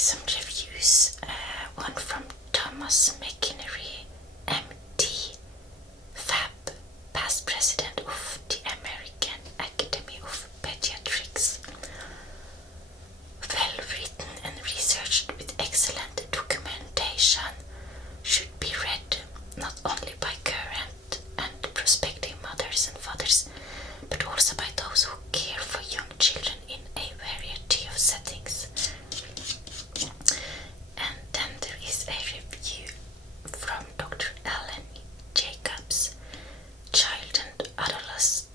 some reviews. One from Thomas McInerney, MD, FAB, past president of the American Academy of Pediatrics. Well written and researched with excellent documentation, should be read not only by current and prospective mothers and fathers, but also by those who care for young children in a variety of settings. And then there is a review from Dr. Alan Jacobs, child and adolescent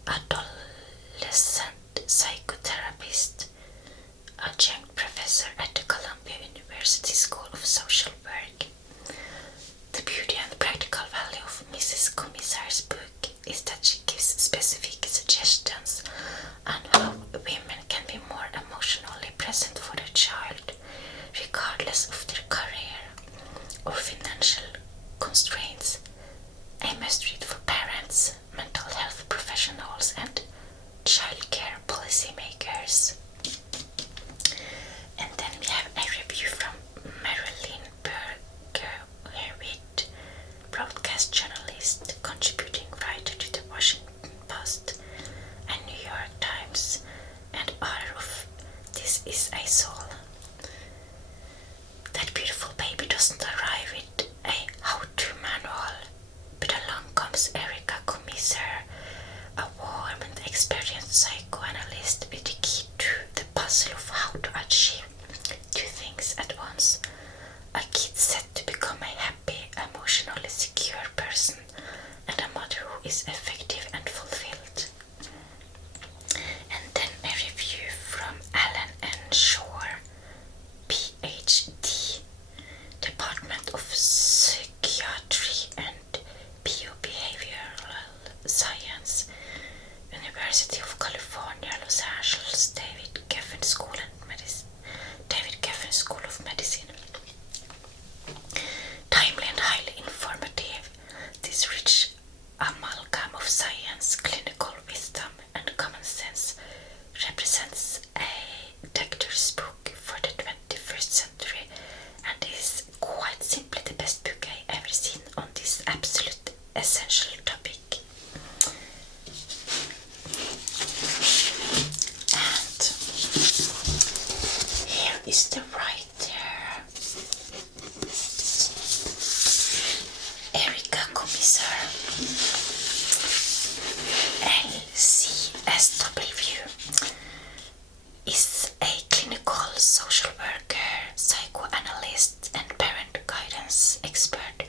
psychotherapist, adjunct professor at the Columbia University School of Social Work. The beauty and practical value of Mrs. Commissar's book is that she gives specific suggestions on how women can be more emotionally present for their child, regardless of their career or financial constraints. A must-read for parents, mental health professionals, and childcare policymakers. And then we have a review from Marilyn Berger-Herwitt, broadcast journalist, contributing writer to the Washington Post and New York Times, and author of This Is a Soul. That beautiful baby doesn't arrive with a how-to manual, but along comes Erica Commissar, a warm and experienced psychoanalyst with the key to the puzzle of how to achieve two things at once. A kid set to become a happy, emotionally secure person, and a mother who is effective and fulfilled. And then a review from Alan N. Shore, PhD, Department of Psychiatry and Biobehavioral Science, University of California, Los Angeles, David Geffen School of Medicine. Timely and highly informative, this rich amalgam of science, clinical wisdom, and common sense represents a doctor's book for the 21st century and is quite simply the best book I ever seen on this absolute essential topic. And here is the writer, Erica Commissar, LCSW, is a clinical social worker, psychoanalyst, and parent guidance expert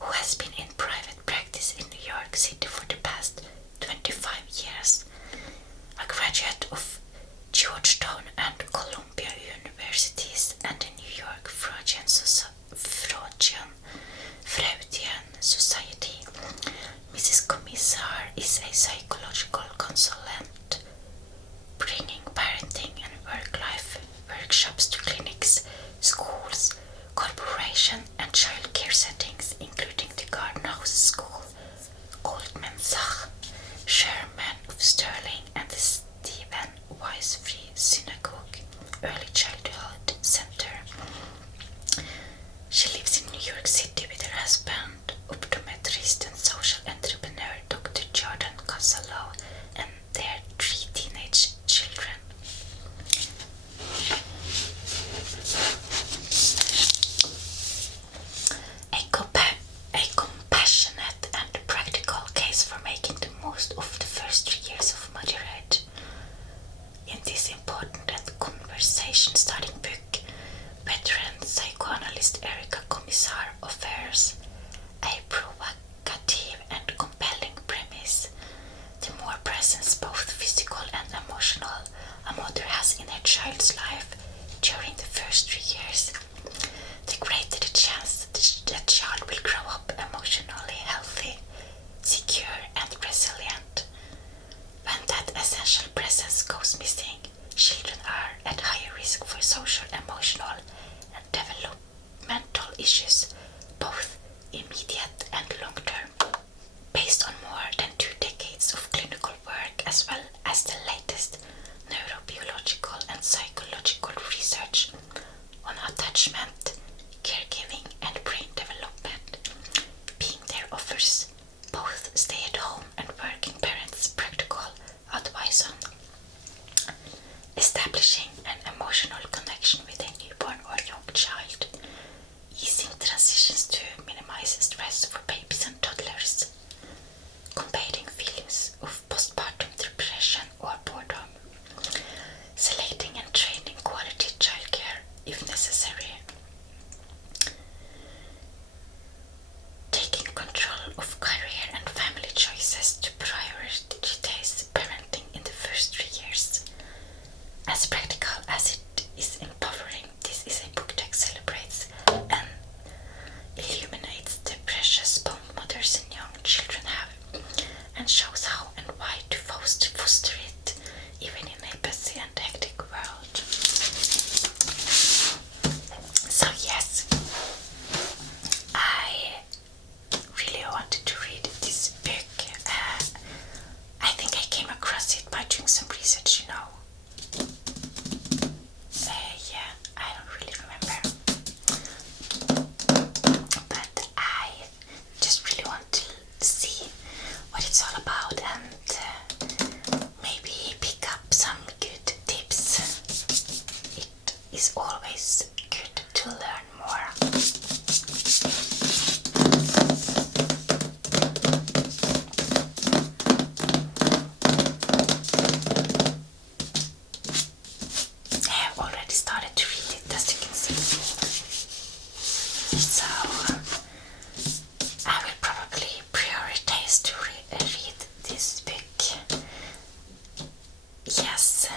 who has been in private practice in New York City for the past 25 years. A graduate of Georgetown and Columbia Universities and the New York Freudian Society, Mrs. Commissar is a psychological consultant, bringing parenting and work-life workshops to clinics, schools, corporation, and childcare settings, including the Garden House School, Goldman Sachs, Sherman of Sterling, and the Stephen Wise Free Synagogue Early Childhood Center. She lives in New York City with her husband, optometrist and social entrepreneur Dr. Jordan Casalo, and their 3 teenage children. A compassionate and practical case for making the most of the first 3 years of motherhood. In this important and conversation-starting book, veteran psychoanalyst Erica Commissar offers a provocative and compelling premise. The more presence, both physical and emotional, a mother has in her child's life during the first 3 years, the greater the chance that child will grow up emotionally healthy, secure, and resilient. When that essential presence goes missing, children are at higher risk for social, emotional, and developmental issues, both immediate and long-term. Based on more than 2 decades of clinical work, as well as the latest neurobiological and psychological research on attachment So I will probably prioritize to read this book. Yes,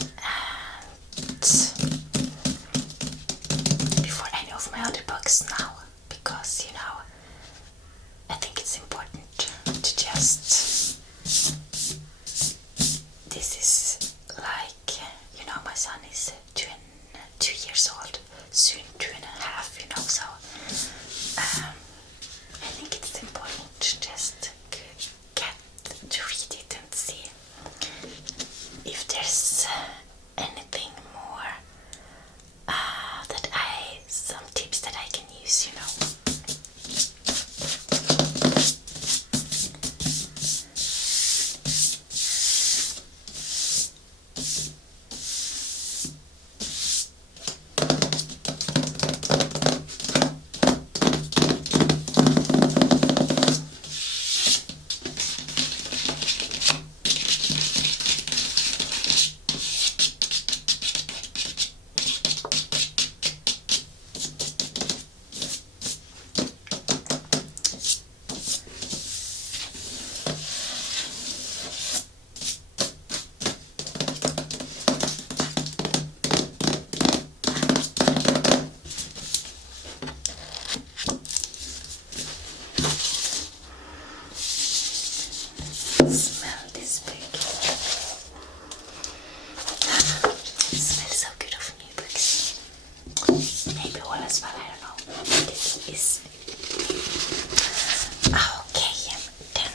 and before any of my other books now, because I think it's important to just. This is like, my son is 2 years old, soon 2.5, so I think it's important to just get to read it and see if there's anything more some tips that I can use. Smell this book. It smells so good of new books. Maybe all as well, I don't know. This is okay. Then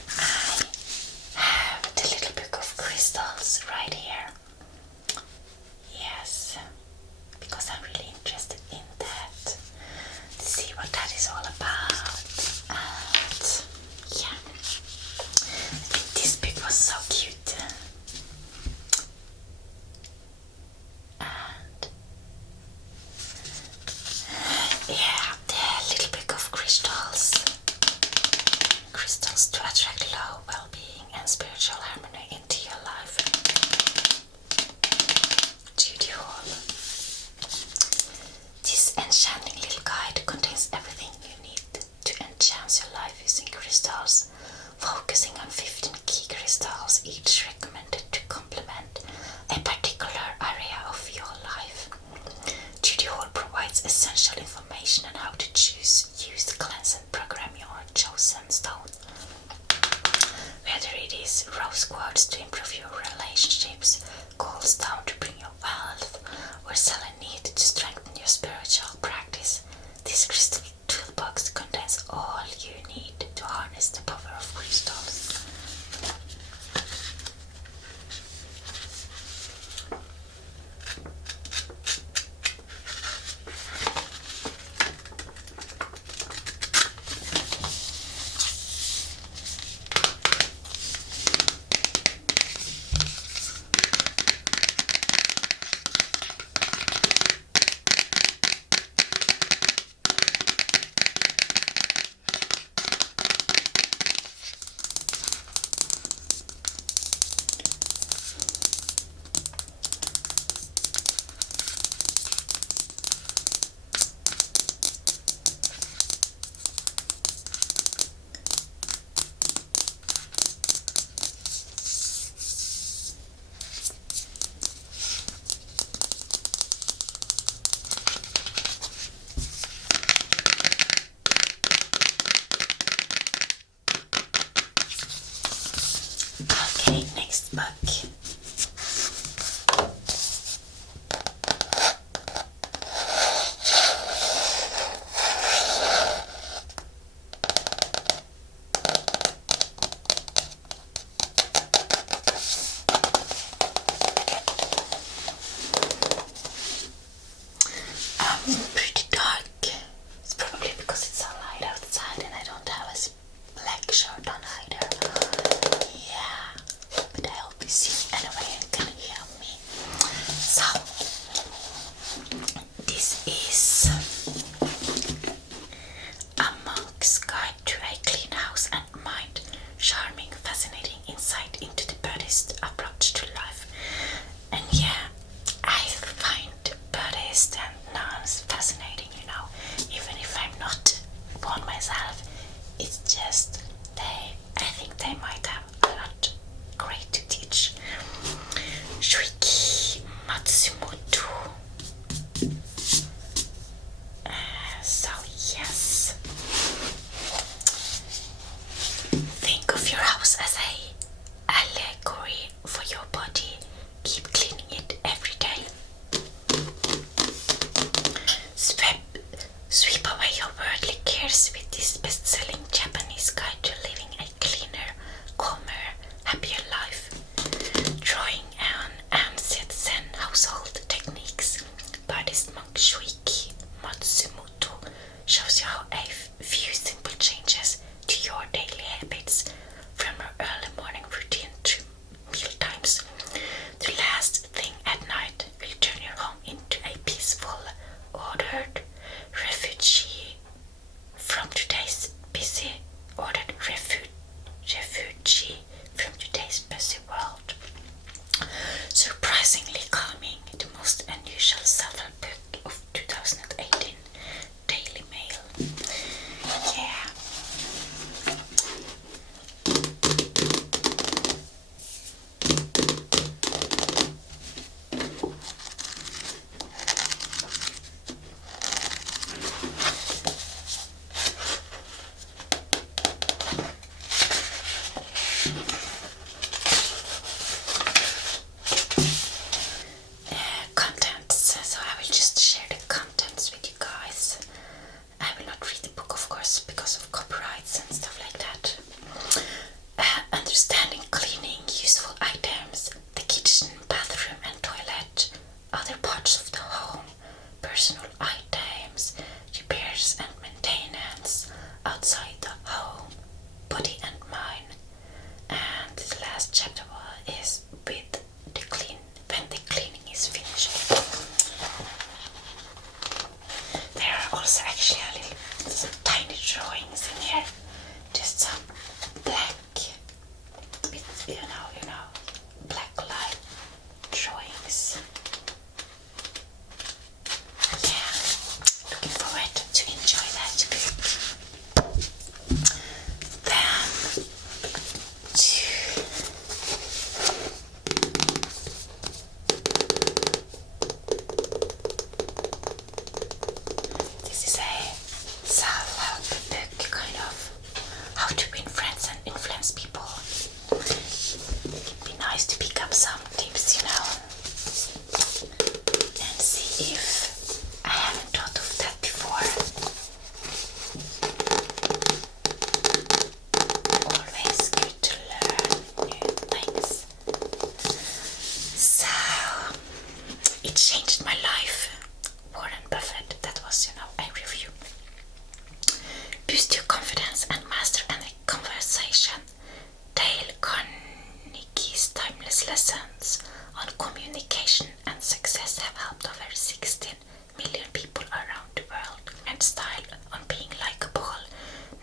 I have the little book of crystals right here. Yes, because I'm really interested in that. To see what that is all about. And yeah. This book was so cute. And yeah, the little book of crystals. Crystals to attract love, well-being and spiritual harmony into your life. Judy Hall. This enchanting little guide contains everything you need to enhance your life using crystals, focusing on 15 key crystals, each recommended to complement a particular area of your life. Judy Hall provides essential information on how to choose, use, cleanse and program your chosen stone. Whether it is rose quartz to improve your relationships, gold stone to bring you wealth, or selenite to strengthen your spiritual practice, this crystal toolbox contains all you need to harness the power of crystals. Okay, next book. Pretty dark. It's probably because it's so light outside and I don't have a black shirt on either. Yeah, but I hope you see anyway and can hear me. So, this is a monk's guide to a clean house and mind. Charming, fascinating insight into the Buddhist approach to life. And yeah, I find Buddhist and nuns fascinating. Boost your confidence and master any conversation. Dale Carnegie's timeless lessons on communication and success have helped over 16 million people around the world. And style on being likable,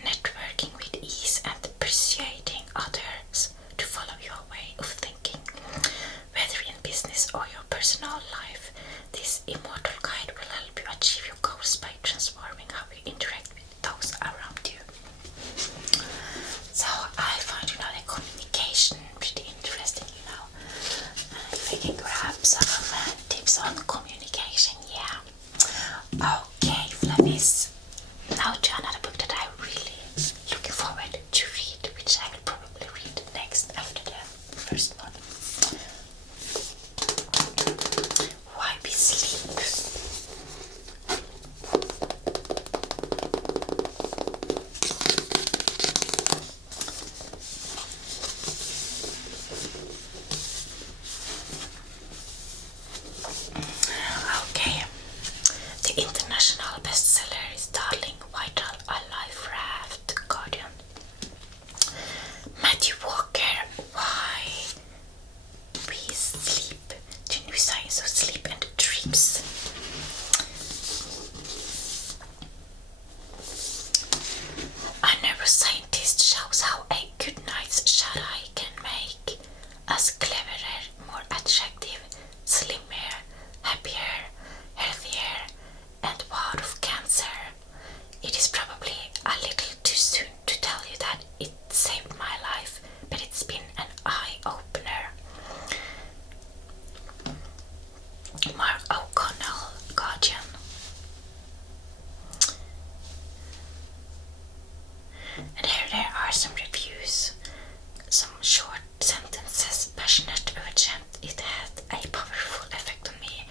networking with ease, and persuading others to follow your way of thinking. Whether in business or your personal life, this immortal guide will help you achieve your goals by transforming how you interact with those around you. So I find, the communication pretty interesting, if I can grab some tips on communication, yeah. Okay, Fluffies. Now to another book that I'm really looking forward to read, which I will probably read next after the first one. Why We Sleep. Okay, the international bestseller is Darling Vital, A Life Raft Guardian. Matthew Walker, Why We Sleep, the new science of sleep and dreams. A neuroscientist shows how a good night's shut-eye can make us cleverer, more attractive, slimmer, happier, healthier, and ward of cancer. It is probably a little too soon to tell you that it saved my life, but it's been an eye-opener. Mark O'Connell, Guardian. And here there are some reviews, some short sentences, passionate, urgent. It had a powerful effect on me.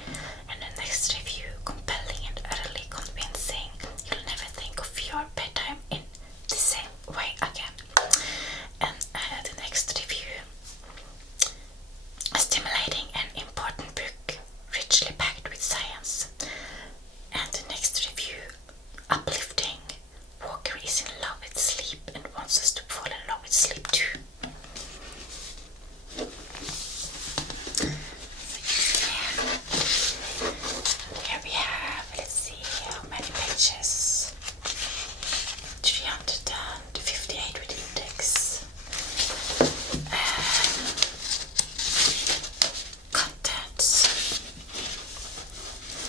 And the next review, compelling and utterly convincing. You'll never think of your bedtime in the same way again. And the next review, a stimulating and important book, richly packed with science. And the next review, uplifting. Walker is in love with sleep and wants us to fall in love with sleep too. Here we have, let's see how many pages. 358 with index. Contents.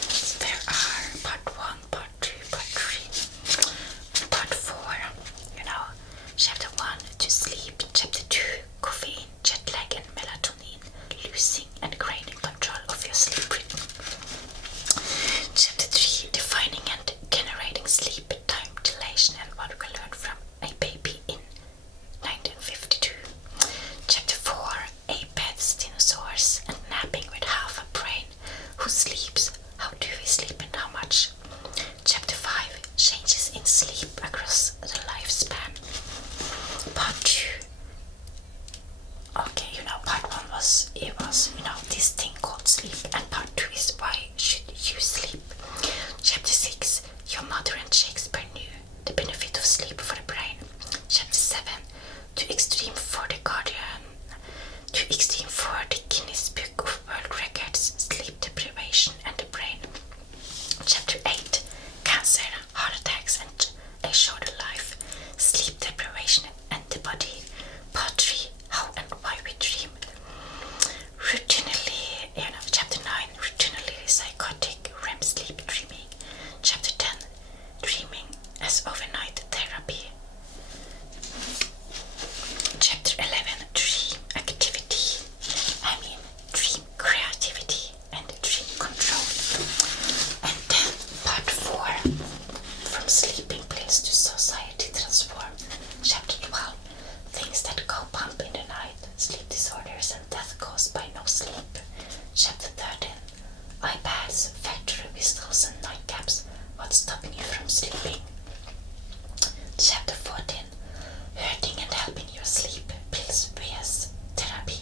So there are part 1, part 2, part 3, part 4. Chapter 1, to sleep. Chapter 2, caffeine, jet lag and melatonin, losing and gaining control of your sleep rhythm. Chapter 3, defining and generating sleep, time dilation, and what we learned from a baby in 1952. Chapter 4, aphids, dinosaurs, and napping with half a brain. Who sleeps? How do we sleep and how much? Chapter 5, changes in sleep across the lifespan. Part 2. Okay, part 1 was, this thing called sleep, and part 2 is why should you sleep. Chapter 6, your mother and Shakespeare knew the benefit of sleep for the brain. Chapter 7, too extreme for the Guardian, too extreme for the Guinness Book of World Records, sleep deprivation and the brain. Chapter 8, cancer, heart attacks and a shorter life, sleep deprivation and the body. Part 3, how and why we dream. Routinely, chapter 9, routinely psychotic REM sleep dreaming. Chapter 10, dreaming as overnight therapy. Chapter 11, dream activity. Dream creativity and dream control. And then part 4, from sleeping pills to society transformed. Chapter 12, things that go bump in the night, sleep disorders and death caused by no sleep. Chapter 13, iPads, factory whistles and nightcaps, what's stopping you from sleeping. Chapter 14, hurting and helping your sleep, pills vs therapy.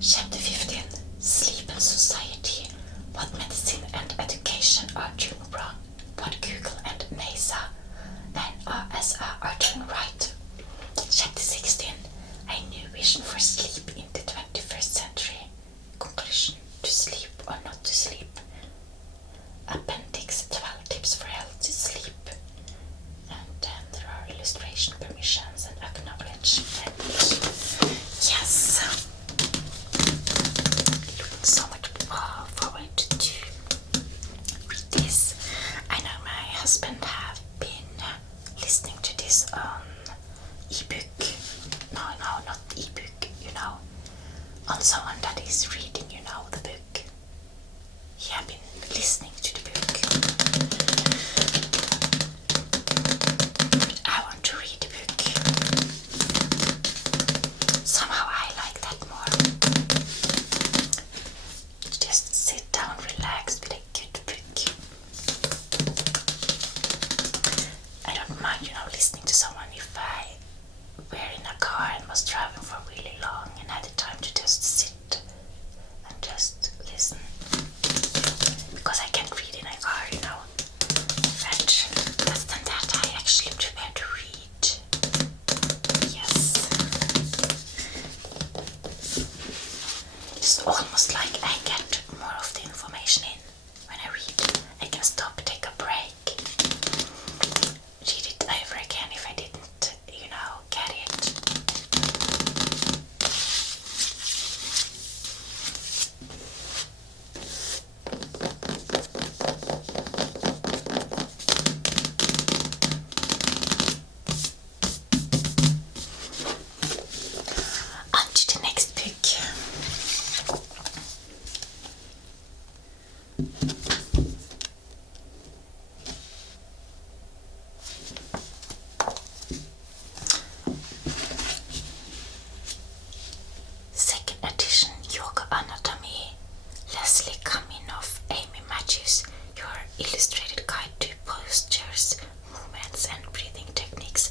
Chapter 15, sleep and society, what medicine and education are doing wrong, what Google and NASA husband have been listening to this on ebook. No, not ebook, on someone that is reading, the book. He have been listening to the book. But I want to read the book. Somehow I like that more. Just sit down, relax with a good book. I don't mind, listening to someone if I were in a car and was driving for really long and had the time to just sit and just listen. Because I can't read in a car, But other than that, I actually prefer to read. Yes. It's almost like I get more of the information in when I read. I can stop, take a break, read it over again if I didn't, get it. On to the next book. Second edition, Yoga Anatomy, Leslie Kaminoff, Amy Matthews, your illustrated guide to postures, movements and breathing techniques.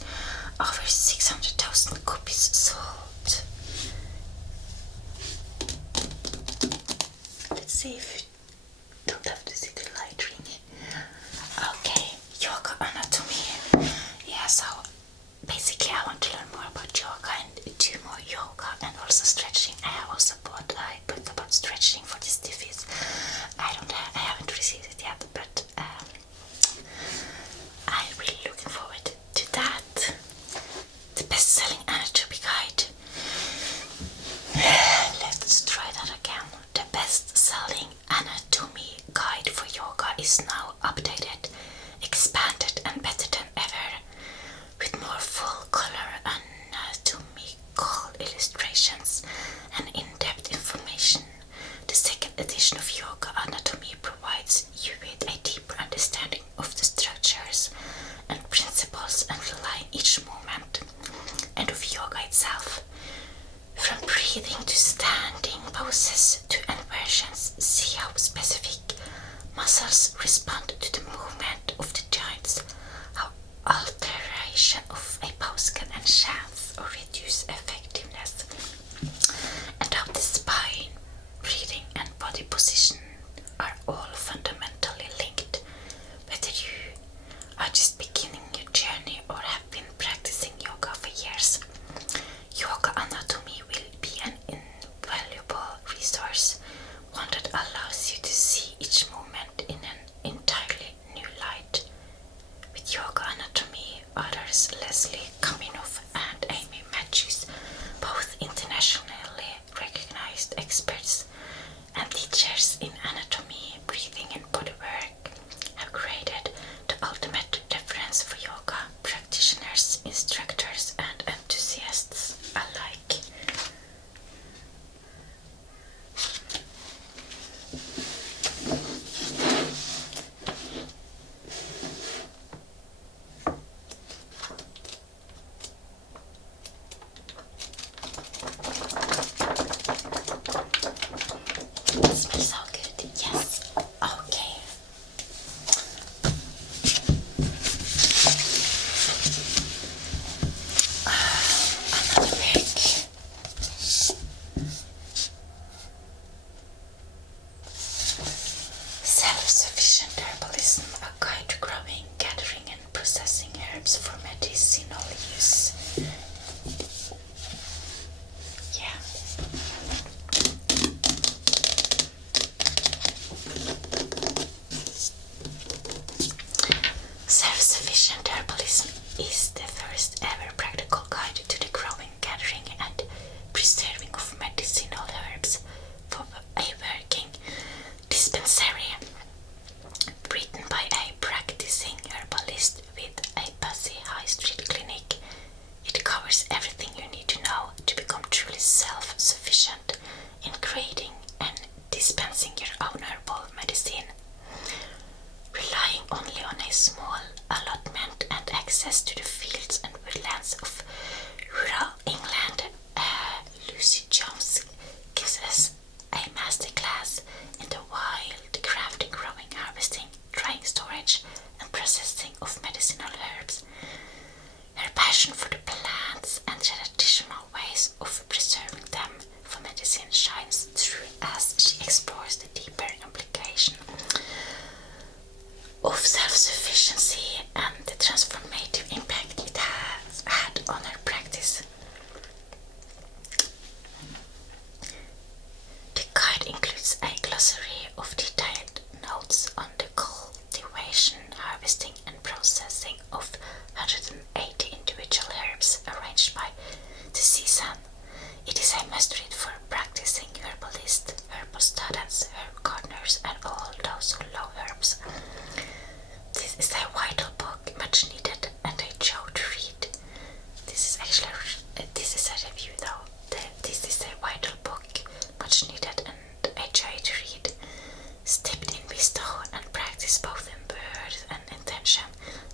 Over 600,000 copies sold. Let's see if we don't have to see the light ring. Okay, Yoga Anatomy. Yeah, so basically I want to learn more about yoga and do more yoga and also stretching. I have also bought a book about stretching for the stiffies. I haven't received it yet, but I'm really looking forward to that. The best-selling anatomy guide. Let's try that again. The best-selling anatomy guide for yoga is now updated, expanded and better than ever, with more full-color anatomical illustrations and in-depth information. The second edition of Yoga Anatomy provides you with a deeper understanding of the structures and principles underlying each movement and of yoga itself. From breathing to standing poses to inversions, see how specific muscles respond to the movement of the joints, how alteration of a pose can enhance or reduce effectiveness, and how the spine, breathing and body position are all fundamentally linked. Whether you are just beginning your journey or have been practicing yoga for years, Yoga Anatomy will be an invaluable resource, one that allows you to see each movement in an entirely new light. With Yoga Anatomy, authors Leslie Kaminoff and Amy Matthews, both internationally recognized experts and teachers in anatomy, breathing and bodywork, have created the ultimate reference for yoga practitioners, instructors and enthusiasts alike. It smells so good, yes. Okay. Another book. Self-Sufficient Herbalism, a guide to growing, gathering and processing herbs for medicinal use. Yeah. Self-Sufficient Herbalism is the first ever practical guide to the growing, gathering and preserving of medicinal herbs for a working dispensary, written by a practicing herbal only on a small allotment and access to the fields and woodlands of rural England. Lucy Jones gives us a masterclass in the wild crafting, growing, harvesting, drying, storage, and processing of medicinal herbs. Her passion for the plants and traditional ways of preserving them for medicine shines through as she explores the deeper implication of self-sufficiency and the transformative impact it has had on her practice. The guide includes a glossary of detailed notes on the cultivation, harvesting and processing of 180 individual herbs arranged by the season. It is a must-read for practicing herbalists, herbal students, herb gardeners and all those who love herbs. This is a vital book, much needed and a joy to read. This is a review though. This is a vital book, much needed and a joy to read. Steeped in wisdom and practice both in word and intention.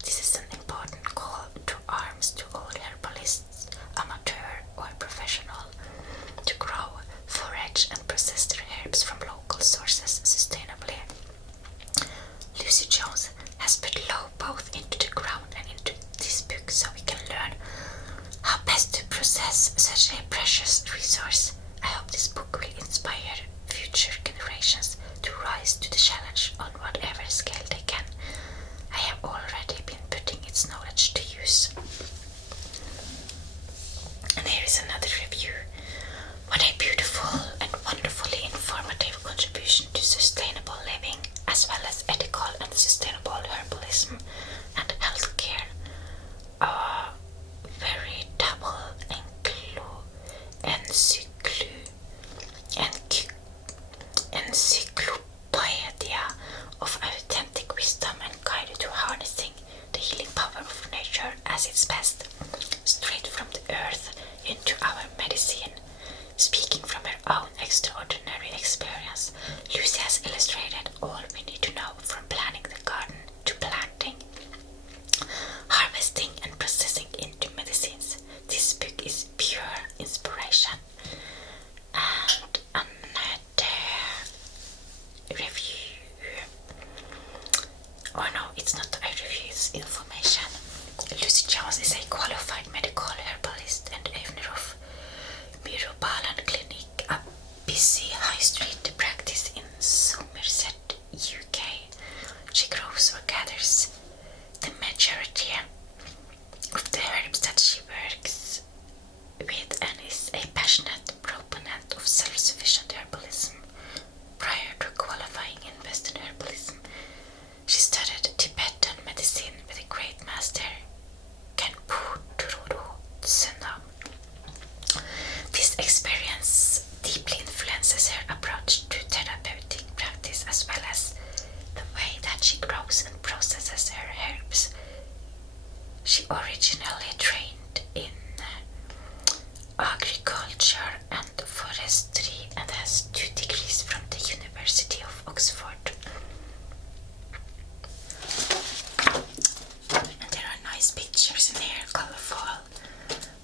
This is an important call to arms to all herbalists, amateur or professional, to grow, forage and process their herbs from local sources sustainably. Lucy Jones has put love both into the ground and into this book so we can learn how best to process such a precious resource. I hope this book will inspire future generations to rise to the challenge on whatever scale they can. I have already been putting its knowledge to use. And here is another review. What a beautiful and wonderfully informative contribution to sustainable living, as well as ethical and sustainable herbalism and healthcare. A veritable encyclopedia of authentic wisdom and guide to harnessing the healing power of nature as its best, straight from the earth into our medicine. Speaking from her own extraordinary experience, Lucy has illustrated all we need to know from planning the garden to planting, harvesting and processing into medicines. This book is pure inspiration. And another review. Oh no, it's not a review, it's information. Lucy Jones is a qualified medical herbalist and owner of Myrobalan Clinic, a busy high street practice in Somerset, UK. She grows or gathers the majority of the herbs that she works with and is a passionate proponent of self-sufficient herbalism. Prior to qualifying in Western herbalism, she studied Tibetan medicine with a great master, Khenpo Tururu Tsena. This experience deeply influences her approach to therapeutic practice as well as the way that she grows and processes her herbs. She originally trained in agriculture and forestry and has 2 degrees from the University of Oxford. And there are nice pictures in here,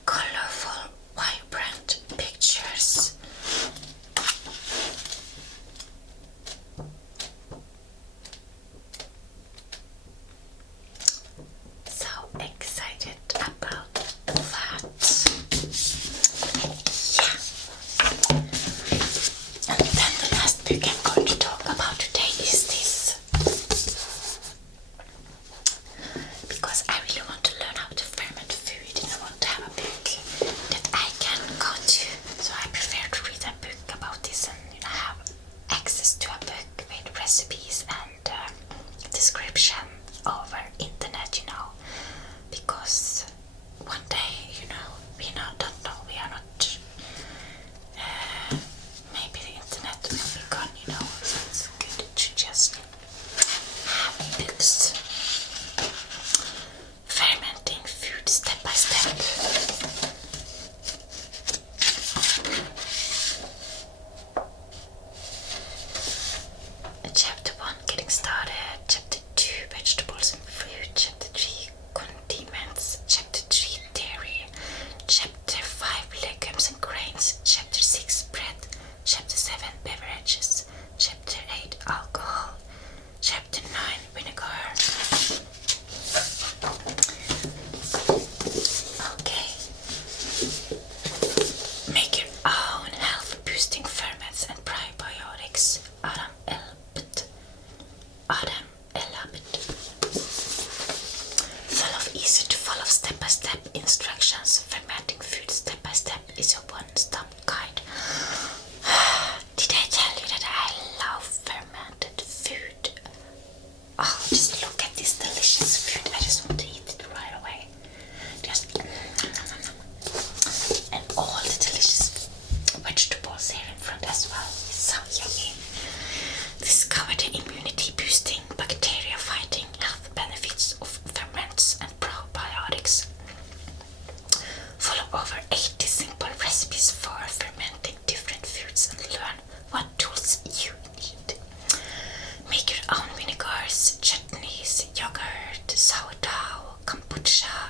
colorful, vibrant pictures. So excited about this food. I just want to eat it right away. Just and all the delicious vegetables here in front as well. It's so yummy. Discover the immunity boosting, bacteria fighting health benefits of ferments and probiotics. Follow over 80 simple recipes for fermenting different foods and learn what tools you need. Make your own vinegars, chutneys, yogurt, sourdough, kombucha,